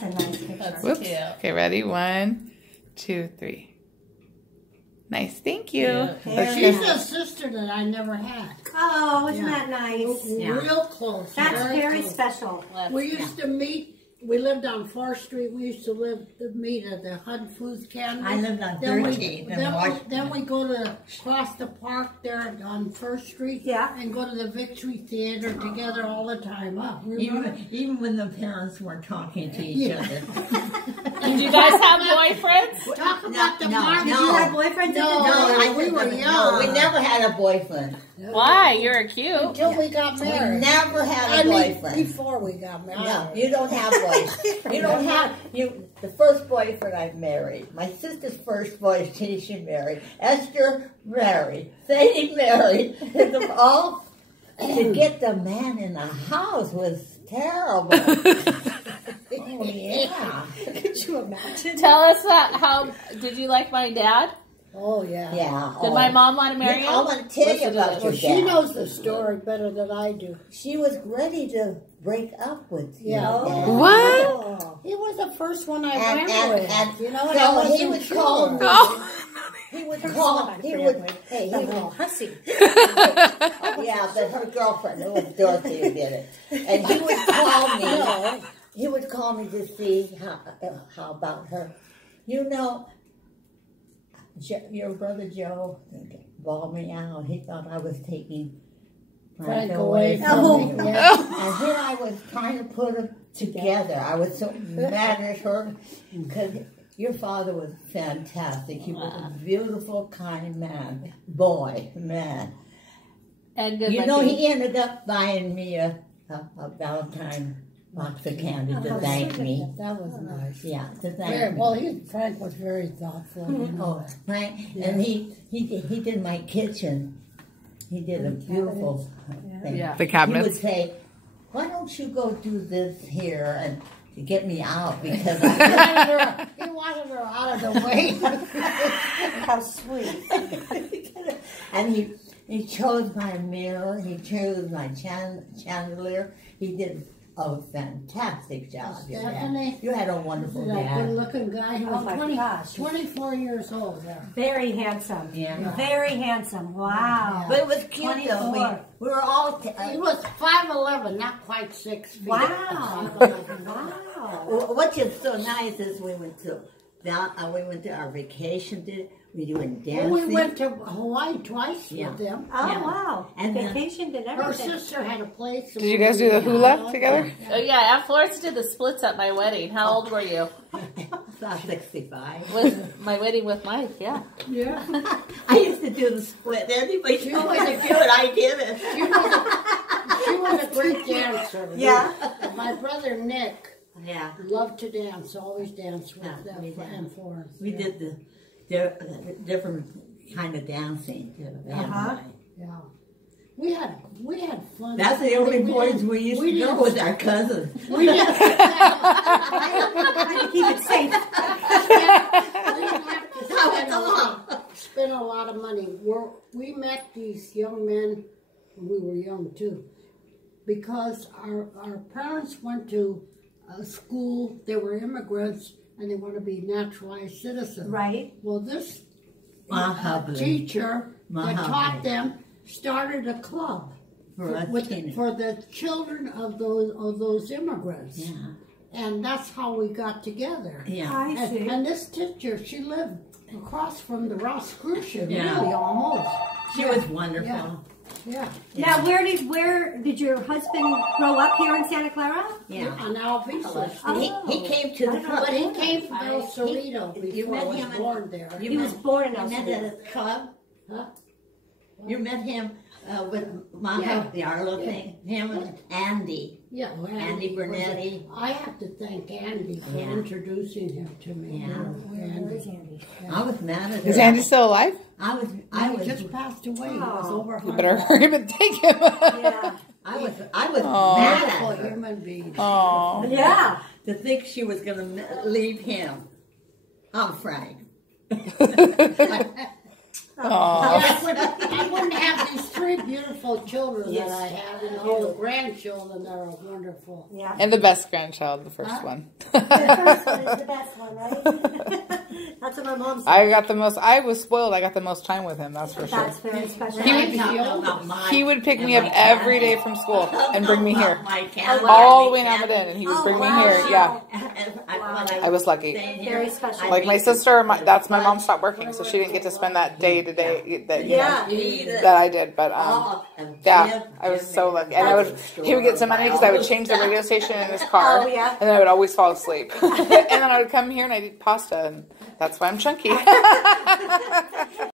That's a nice picture. That's Whoops. cute. Okay, ready? 1, 2, 3. Nice, thank you. Yeah. She's a sister that I never had. Oh, isn't that nice? Real close. That's very close. special. We used to meet. We lived on 4th Street. We used to meet at the Hunt Foods Candy. I lived on Then 13th in Washington. then we go to cross the park there on 1st Street. Yeah. And go to the Victory Theater together all the time. Oh, Even when the parents weren't talking to each other. Did you guys have boyfriends? Talk about the Martin. Did you have boyfriends? No, we were young. We never had a boyfriend. Why? You're cute. Until we got married. We never had a boyfriend. Before we got married. No, you don't have boyfriends. You don't have the first boyfriend I've married. My sister's first boyfriend she married. Esther married. Sadie married. Them all to get the man in the house was terrible. Oh yeah. Could you imagine? Tell us how. Did you like my dad? Oh, yeah. Yeah. Did my mom want to marry him? I want to tell you about your Well, she dad. knows the story better than I do. She was ready to break up with you. Yeah. What? He was the first one I And- ran with. and- you know, so I wasn't he would sure. call me. Oh. He would call. He would. Hey, he A would. little hussy. Yeah, but her girlfriend, it was Dorothy who did it, and he would call me. He would call me to see how about her. You know, your brother Joe bawled me out. He thought I was taking Frank away from me. Yeah. And here I was trying to put them together. I was so mad at her because your father was fantastic. He was a beautiful, kind man, man. And good You know, looking. he ended up buying me a Valentine box of candy to thank me. That was nice. Yeah, to thank Very, me. well, Frank was very thoughtful. You know. Oh, Frank, and he did my kitchen. He did a beautiful thing. Yeah. The He cabinets. would say, "Why don't you go do this here and to get me out because I." He wanted her out of the way. How sweet. And he chose my mirror. He chose my chandelier. He did a fantastic job. Stephanie, You had a wonderful that dad. good-looking guy. He was Oh, my 20, gosh. 24 years old there. Very handsome. Yeah. Very handsome. Wow. But it was cute though. 24. We were all. He was 5'11", not quite 6 feet. Wow. 5'11". Wow. What's just so nice is we went to our vacation. We went dancing. Well, we went to Hawaii twice Yeah. with them. Oh, Yeah. wow. And then- Vacation did Her everything. sister had a place. Did you guys do the hula together? Oh yeah, Aunt Florence did the splits at my wedding. How old were you? About 65. With my wedding with Mike, yeah. Yeah. I used to do the split. Anybody told me to do it, I did it. She was a great dancer. Yeah. My brother Nick Yeah. loved to dance, always danced with Yeah, we did. Aunt Florence. We yeah. did the different kind of dancing. Uh-huh. Yeah. We had fun. That's the only We boys didn't- we used we to go didn't- with our cousins. We didn't, Trying to keep it safe. we didn't have to That was spend a lot of money. We met these young men when we were young too, because our parents went to school. They were immigrants and they want to be naturalized citizens. Right. Well, this Mahabali. teacher that Mahabali. taught them started a club For us teenagers. for the children of those immigrants. Yeah. And that's how we got together. Yeah. I see. And this teacher, she lived across from the Rosicrucian, Yeah. really, almost. She was wonderful. Yeah. Yeah. Now, where did your husband grow up here in Santa Clara? Yeah. On Alvisa. He came to the club. But he came from El Cerrito You before met I was him in- born there. He was born in You El met Cerrito. at a club? Huh? You met him with Mama, the Arlo thing? Him and Andy. Yeah, well, Andy was Bernetti. I have to thank Andy for Yeah. introducing him to me. Yeah. Andy. Andy? I was mad at her. Is Andy still alive? I He was just passed away. He was Oh. over You 100. better hurry up and take him. Yeah. I was Aw. mad Wonderful at her human being. Oh. Yeah. to think she was going to leave him. I'm Frank. I wouldn't have these 3 beautiful children that I have, and all the grandchildren that are wonderful. Yeah. And the best grandchild, the first one. The first one is the best one, right? That's what my mom said. I was spoiled. I got the most time with him, that's for sure. That's very special. He would pick me up every day from school and bring me here. All All the way in Amadon, and he would bring me here. Yeah. I was lucky. Very special. Like my sister, that's my mom stopped working, so she didn't get to spend that day to day that that I did. But yeah, I was so lucky, and he would get some money because I would change the radio station in his car, Oh, yeah. and then I would always fall asleep, and then I would come here and I'd eat pasta, and that's why I'm chunky.